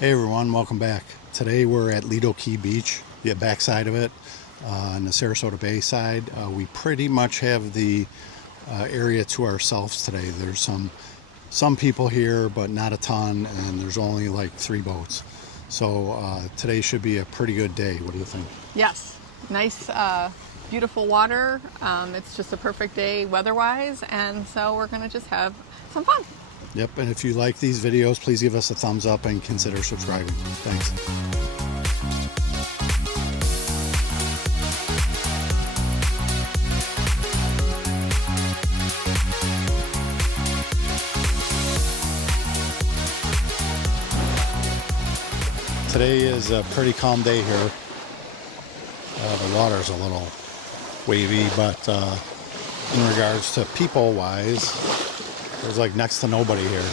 Hey everyone, welcome back. Today we're at Lido Key Beach, the backside of it, on the Sarasota Bay side. We pretty much have the area to ourselves today. There's some people here, but not a ton, and there's only like 3 boats. So today should be a pretty good day. What do you think? Yes, nice, beautiful water. It's just a perfect day weather-wise, and so we're gonna just have some fun. Yep, and if you like these videos, please give us a thumbs up and consider subscribing. Thanks. Today is a pretty calm day here. The water's a little wavy, but in regards to people-wise, there's like next to nobody here.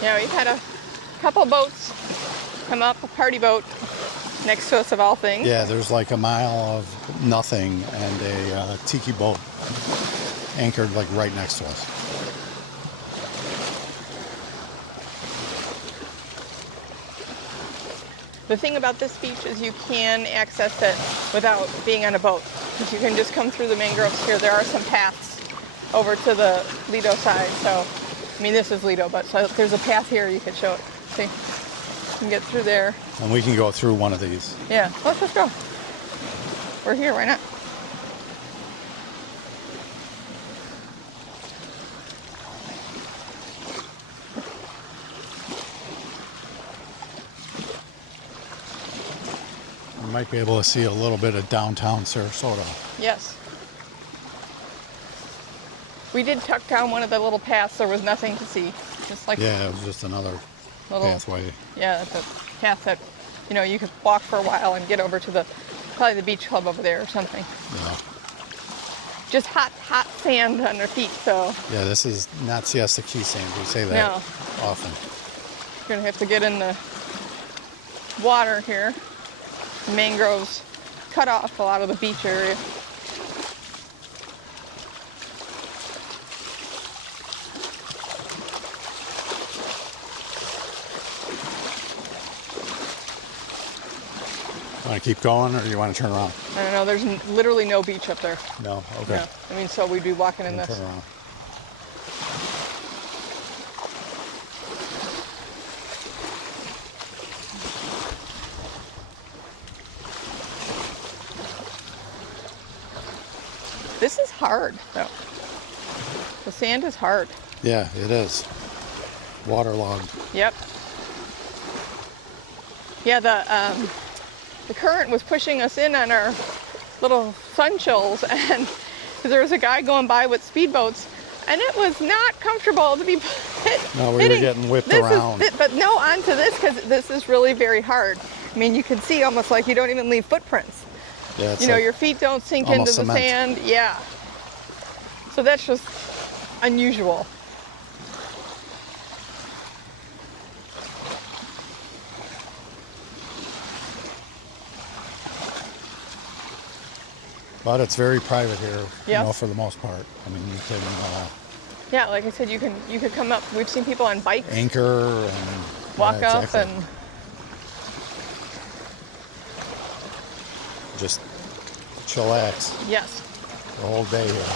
Yeah, we've had a couple boats come up, a party boat next to us of all things. Yeah, there's like a mile of nothing and a tiki boat anchored like right next to us. The thing about this beach is you can access it without being on a boat. Because you can just come through the mangroves here. There are some paths over to the Lido side. So, I mean, this is Lido, but so there's a path here you could show it. See, you can get through there. And we can go through one of these. Yeah, let's just go. We're here, why not? You might be able to see a little bit of downtown Sarasota. Yes. We did tuck down one of the little paths. There was nothing to see. Just like Yeah, it was just another little pathway. Yeah, it's a path that, you know, you could walk for a while and get over to probably the beach club over there or something. Yeah. Just hot sand on their feet, so. Yeah, this is not Siesta Key sand. We say that No. often. You're gonna have to get in the water here. Mangroves cut off a lot of the beach area. Want to keep going or do you want to turn around? I don't know, there's literally no beach up there. No? Okay. No. I mean, so we'd be walking in this. Turn around. This is hard, though. The sand is hard. Yeah, it is. Waterlogged. Yep. Yeah, the current was pushing us in on our little Sunchills, and there was a guy going by with speedboats, and it was not comfortable to be No, we were getting whipped around. But no, onto this, because this is really very hard. I mean, you can see almost like you don't even leave footprints. Yeah, it's you know, like your feet don't sink into the cement. sand. Yeah. So that's just unusual. But it's very private here, Yes. you know, for the most part. I mean, you can Yeah, like I said, you could come up. We've seen people on bikes anchor and walk yeah, up exactly. and just chillax yes. the whole day here.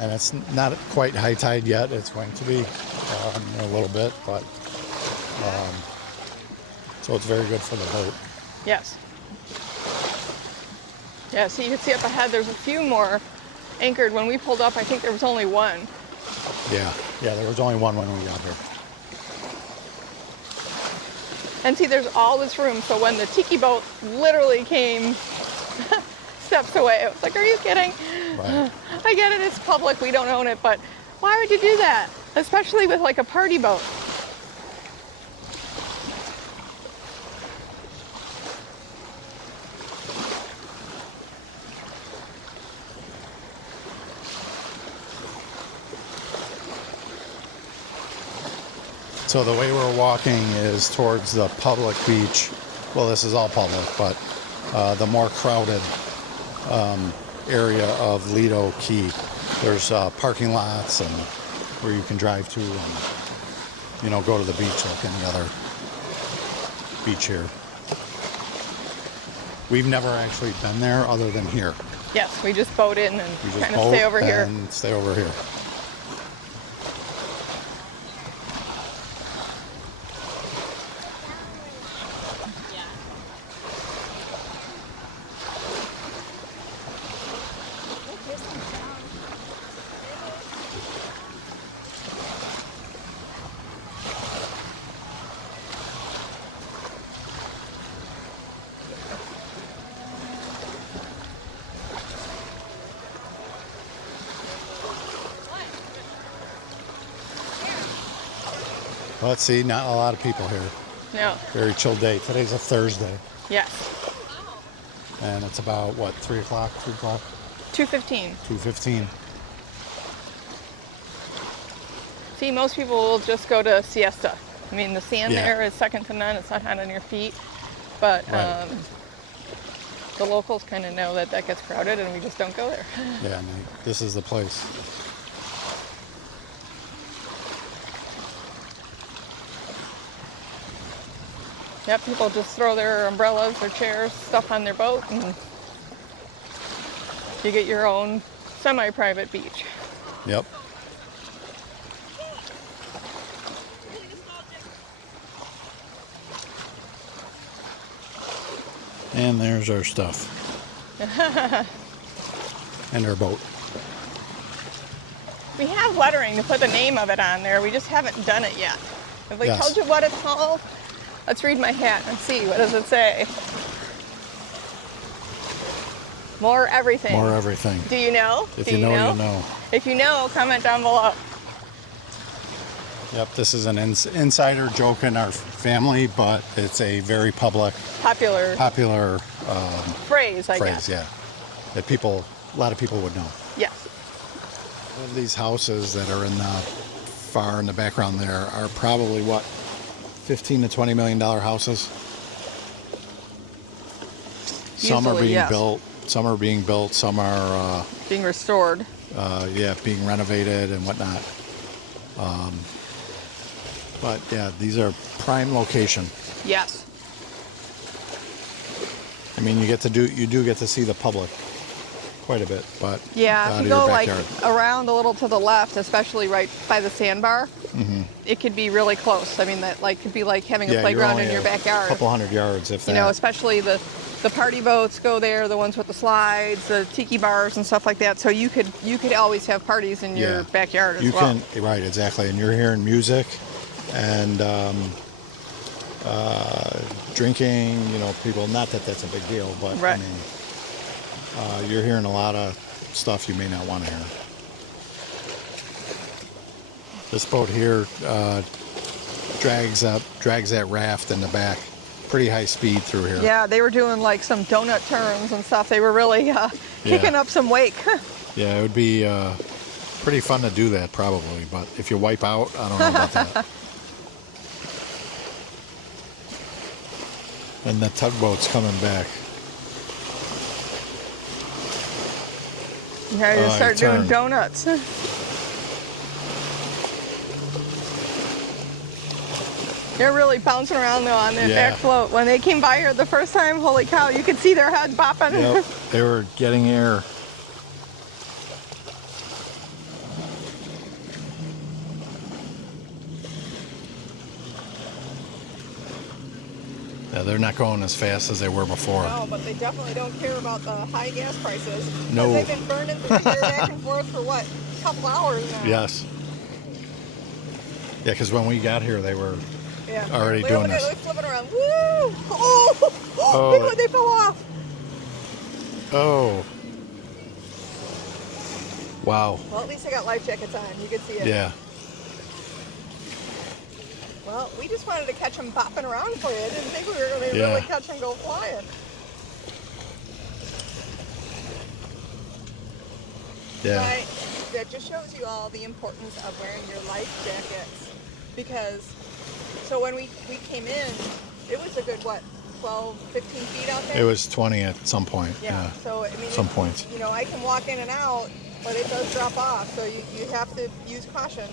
And it's not quite high tide yet. It's going to be in a little bit, but so it's very good for the boat. Yes. Yeah, so you can see up ahead there's a few more anchored. When we pulled up, I think there was only one. Yeah, there was only one when we got here. And see, there's all this room, so when the tiki boat literally came steps away, I was like, are you kidding? Right. I get it, it's public, we don't own it, but why would you do that? Especially with like a party boat. So the way we're walking is towards the public beach. Well, this is all public, but the more crowded area of Lido Key. There's parking lots and where you can drive to, and you know, go to the beach like any other beach here. We've never actually been there other than here. Yes, we just boat in and We just kind of boat stay over here. and stay over here. Let's see, not a lot of people here. No. Very chill day. Today's a Thursday. Yes. And it's about, what, 3 o'clock, 3 o'clock? 2:15. 2:15. See, most people will just go to Siesta. I mean, the sand Yeah. there is second to none. It's not hot on your feet. But Right. the locals kind of know that gets crowded and we just don't go there. Yeah, no, this is the place. Yep, people just throw their umbrellas, their chairs, stuff on their boat, and you get your own semi-private beach. Yep. And there's our stuff. And our boat. We have lettering to put the name of it on there. We just haven't done it yet. Have we Yes. told you what it's called? Let's read my hat and see. What does it say? More everything. More everything. Do you know? If Do you know, you know. If you know, comment down below. Yep, this is an insider joke in our family, but it's a very Popular phrase, I phrase, guess. yeah. That a lot of people would know. Yes. All of these houses that are far in the background there are probably, what, $15 to $20 million houses? Some are Easily, being yes. built, some are being built, some are, Being restored. being renovated and whatnot. But yeah, these are prime location. Yes. I mean, you do get to see the public quite a bit, but Yeah, out if of you your go like backyard. around a little to the left, especially right by the Sandbar, it could be really close. I mean, that like could be like having a Yeah, you're playground only in your a backyard. couple hundred yards, if that. You know, especially the party boats go there, the ones with the slides, the tiki bars and stuff like that. So you could always have parties in your backyard as you well. can, right, exactly, and you're hearing music and drinking. You know, people. Not that that's a big deal, but Right. I mean, you're hearing a lot of stuff you may not want to hear. This boat here drags that raft in the back, pretty high speed through here. Yeah, they were doing like some donut turns and stuff. They were really kicking up some wake. Yeah, it would be pretty fun to do that probably, but if you wipe out, I don't know about that. And the tugboat's coming back. Yeah, you Oh, start you doing turned. donuts. They're really bouncing around though on that Yeah. back float. When they came by here the first time, holy cow, you could see their heads bopping. Yep, they were getting air. Yeah, they're not going as fast as they were before. No, but they definitely don't care about the high gas prices. 'Cause No. They've been burning the beer back and forth for what, a couple hours now. Yes. Yeah, because when we got here, they were Yeah. already Look, doing look at this. it, flipping around. Woo! Oh! Oh, Look, they fell off. Oh. Wow. Well, at least they got life jackets on. You could see it. Yeah. Well, we just wanted to catch them bopping around for you. I didn't think we were going to Yeah. really catch them go flying. Yeah. Right. That just shows you all the importance of wearing your life jackets. Because, so when we came in, it was a good, what, 12, 15 feet out there? It was 20 at some point. Yeah. So, I mean, Some points. You know, I can walk in and out, but it does drop off. So you have to use caution.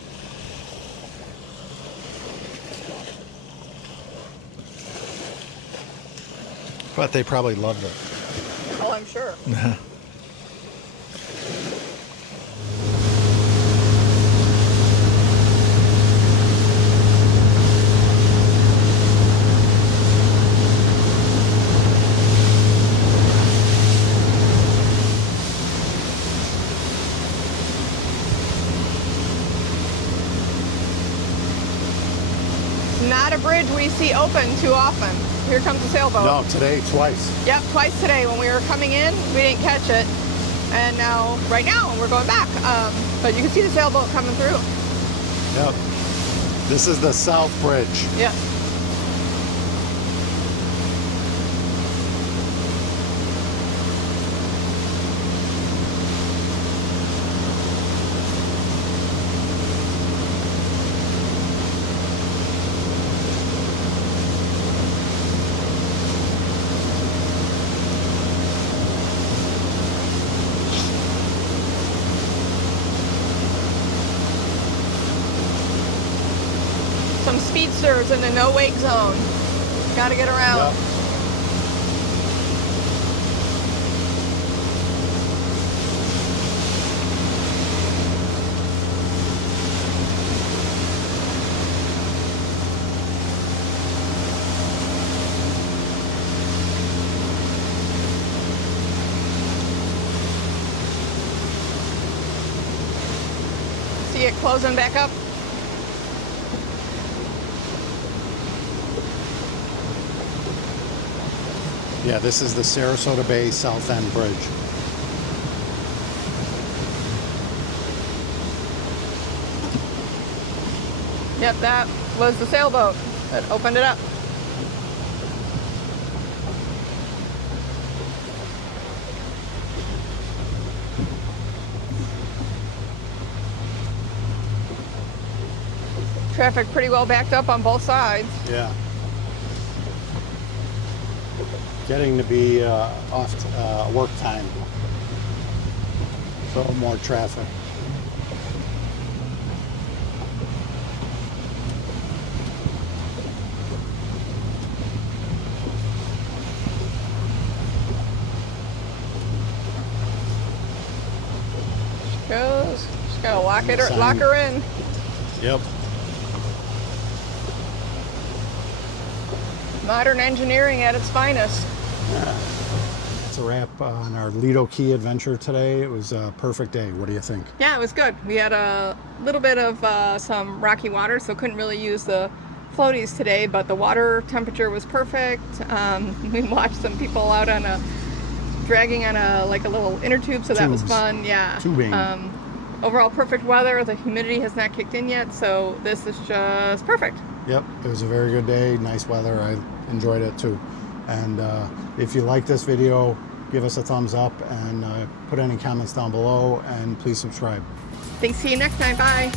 But they probably loved it. Oh, I'm sure. Not a bridge we see open too often. Here comes the sailboat. No, today twice. Yep, twice today. When we were coming in, we didn't catch it. And now, right now, we're going back. But you can see the sailboat coming through. Yep. This is the South Bridge. Yep. Some speedsters in the no wake zone. Got to get around. Yep. See it closing back up. Yeah, this is the Sarasota Bay South End Bridge. Yep, that was the sailboat that opened it up. Traffic pretty well backed up on both sides. Yeah. Getting to be off work time. So more traffic. Goes. Just gotta lock it or Sign. lock her in. Yep. Modern engineering at its finest. That's a wrap on our Lido Key adventure today. It was a perfect day. What do you think? Yeah, it was good. We had a little bit of some rocky water, so couldn't really use the floaties today, but the water temperature was perfect. We watched some people out on dragging on a little inner tube, so that was Tubes. fun. Yeah. Tubing. Overall perfect weather. The humidity has not kicked in yet, so this is just perfect. Yep, it was a very good day. Nice weather. I enjoyed it too. And if you like this video, give us a thumbs up and put any comments down below, and please subscribe. Thanks. See you next time. Bye.